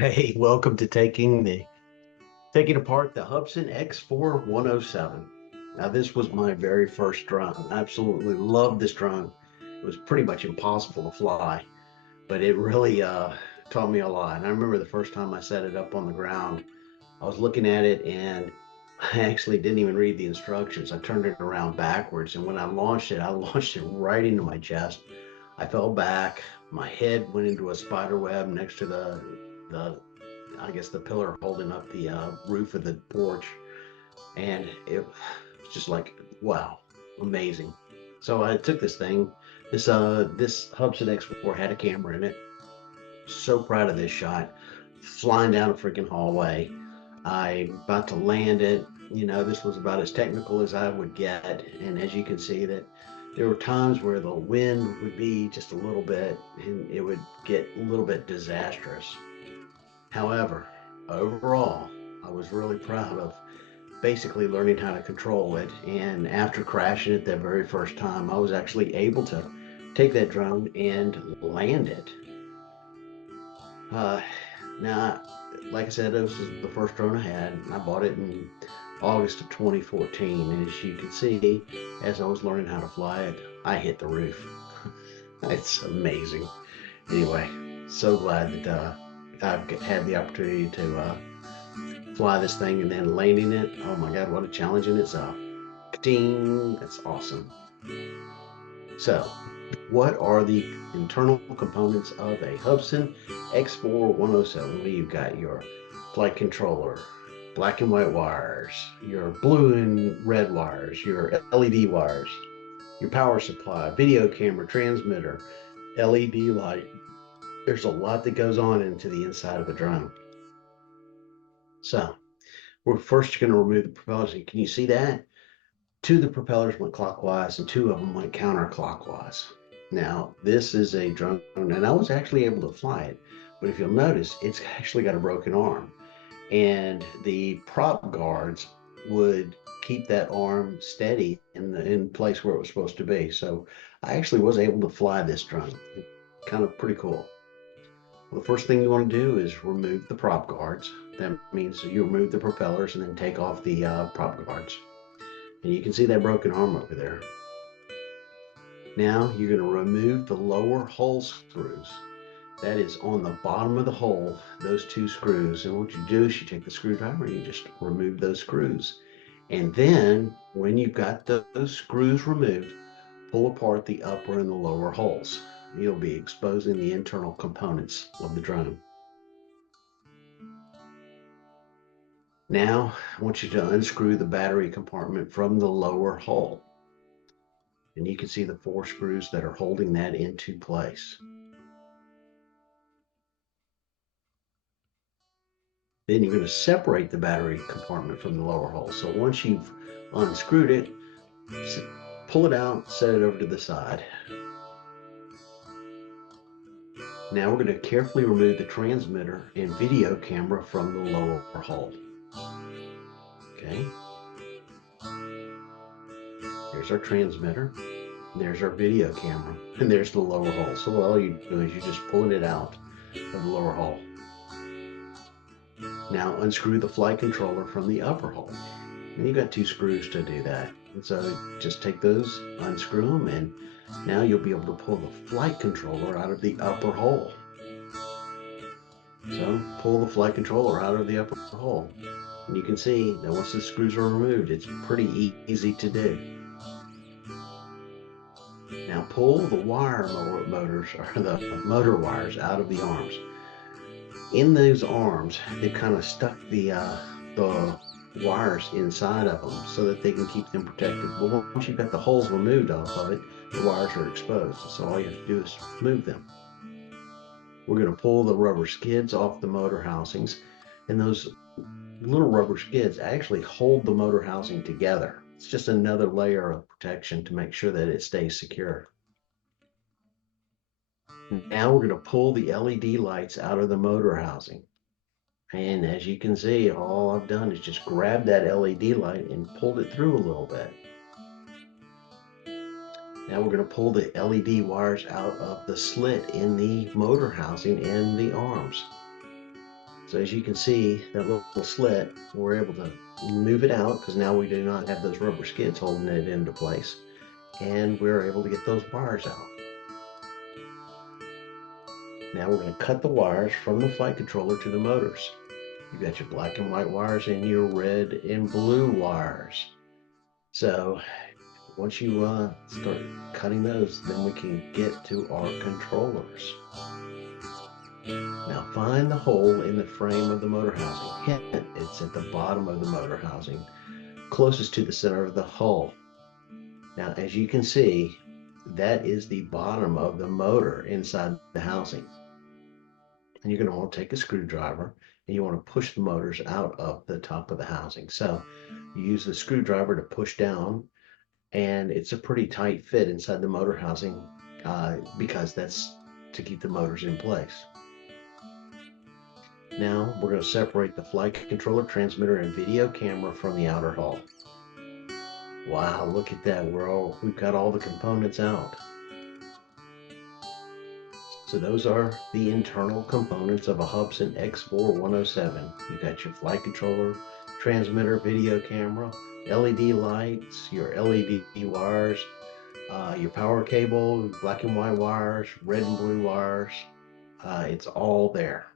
Hey, welcome to taking apart the Hubsan X4 107. Now, this was my very first drone. I absolutely loved this drone. It was pretty much impossible to fly, but it really taught me a lot. And I remember the first time I set it up on the ground, I was looking at it and I actually didn't even read the instructions. I turned it around backwards, and when I launched it right into my chest. I fell back. My head went into a spider web next to the I guess the pillar holding up the roof of the porch, and it was just like wow, amazing. So I took this thing. This Hubsan X4 had a camera in it. So proud of this shot. Flying down a freaking hallway. I'm about to land it. This was about as technical as I would get. And as you can see that there were times where the wind would be just a little bit and it would get a little bit disastrous. However, overall, I was really proud of basically learning how to control it. And after crashing it that very first time, I was actually able to take that drone and land it. Uh, now, like I said, this was the first drone I had. I bought it in August of 2014. And as you can see, as I was learning how to fly it, I hit the roof. It's amazing. Anyway, so glad that I've had the opportunity to fly this thing and then landing it. Oh my God, what a challenge in itself. Ka-ting! That's awesome. So, what are the internal components of a Hubsan X4 107? Well, you've got your flight controller, black and white wires, your blue and red wires, your LED wires, your power supply, video camera, transmitter, LED light. There's a lot that goes on into the inside of a drone. So, we're first going to remove the propellers. Can you see that? Two of the propellers went clockwise and two of them went counterclockwise. Now, this is a drone, and I was actually able to fly it. But if you'll notice, it's actually got a broken arm. And the prop guards would keep that arm steady in place where it was supposed to be. So I actually was able to fly this drone. Kind of pretty cool. Well, the first thing you want to do is remove the prop guards. That means you remove the propellers and then take off the prop guards. And you can see that broken arm over there. Now you're going to remove the lower hull screws. That is on the bottom of the hull, those two screws. And what you do is you take the screwdriver and you just remove those screws. And then when you've got those screws removed, pull apart the upper and the lower hulls. You'll be exposing the internal components of the drone. Now, I want you to unscrew the battery compartment from the lower hull. And you can see the four screws that are holding that into place. Then you're going to separate the battery compartment from the lower hull. So once you've unscrewed it, pull it out, set it over to the side. Now we're going to carefully remove the transmitter and video camera from the lower hull. Okay, here's our transmitter, there's our video camera, and there's the lower hull. So all you do is you're just pulling it out of the lower hull. Now unscrew the flight controller from the upper hull. And you've got two screws to do that. And so just take those, unscrew them, and now you'll be able to pull the flight controller out of the upper hole. So pull the flight controller out of the upper hole. And you can see that once the screws are removed, it's pretty easy to do. Now pull the wire motors or the motor wires out of the arms. In those arms, they've kind of stuck the wires inside of them so that they can keep them protected. Well, once you've got the holes removed off of it, the wires are exposed. So all you have to do is move them. We're going to pull the rubber skids off the motor housings, and those little rubber skids actually hold the motor housing together. It's just another layer of protection to make sure that it stays secure. Now we're going to pull the LED lights out of the motor housing. And as you can see, all I've done is just grab that LED light and pulled it through a little bit. Now we're going to pull the LED wires out of the slit in the motor housing and the arms. So as you can see, that little slit, we're able to move it out because now we do not have those rubber skids holding it into place. And we're able to get those wires out. Now we're going to cut the wires from the flight controller to the motors. You've got your black and white wires and your red and blue wires. So once you start cutting those, then we can get to our controllers. Now find the hole in the frame of the motor housing. Hint, it's at the bottom of the motor housing, closest to the center of the hull. Now, as you can see, that is the bottom of the motor inside the housing. And you're going to want to take a screwdriver and you want to push the motors out of the top of the housing. So you use the screwdriver to push down, and it's a pretty tight fit inside the motor housing because that's to keep the motors in place. Now we're going to separate the flight controller, transmitter, and video camera from the outer hull. Wow, look at that. We've got all the components out. So those are the internal components of a Hubsan X4 107. You've got your flight controller, transmitter, video camera, LED lights, your LED wires, your power cable, black and white wires, red and blue wires. It's all there.